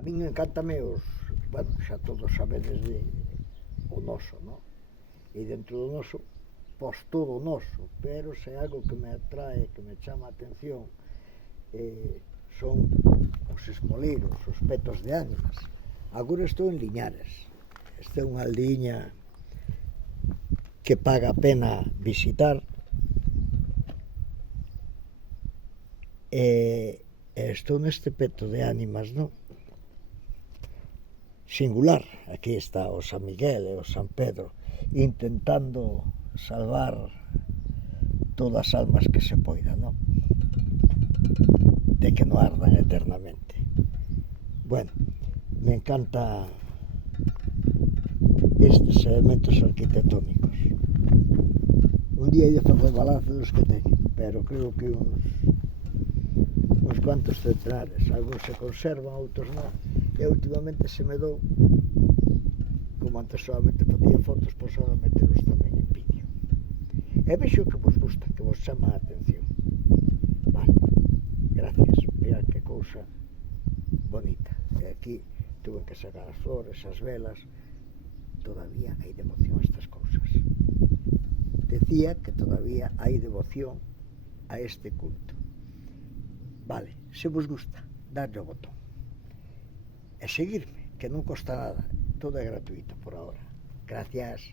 A min encántame bueno, xa todos sabedes o noso, non? E dentro do noso, pois todo o noso, pero se é algo que me atrae, que me chama a atención, son os esmoleiros, os petos de ánimas. Agora estou en Liñares. Esta é unha liña que paga a pena visitar, e estou neste peto de ánimas, non? Singular. Aquí está o San Miguel e o San Pedro intentando salvar todas as almas que se poidan, non? De que non ardan eternamente. Bueno, me encanta estes elementos arquitectónicos. Un día ia facer balance dos que teño, pero creo que uns cuantos centenares. Algúns se conservan, outros non. E últimamente se me dou, como antes solamente facía fotos, pois ahora metelos tamén en vídeo. E vexo que vos gusta, que vos chama a atención. Vale, gracias. Mira que cousa bonita. E aquí tuve que sacar as flores, as velas. Todavía hai devoción a estas cousas. Decía que todavía hai devoción a este culto. Vale, se vos gusta, dadle ao botón. E seguirme, que non costa nada. Todo é gratuito por ahora. Gracias.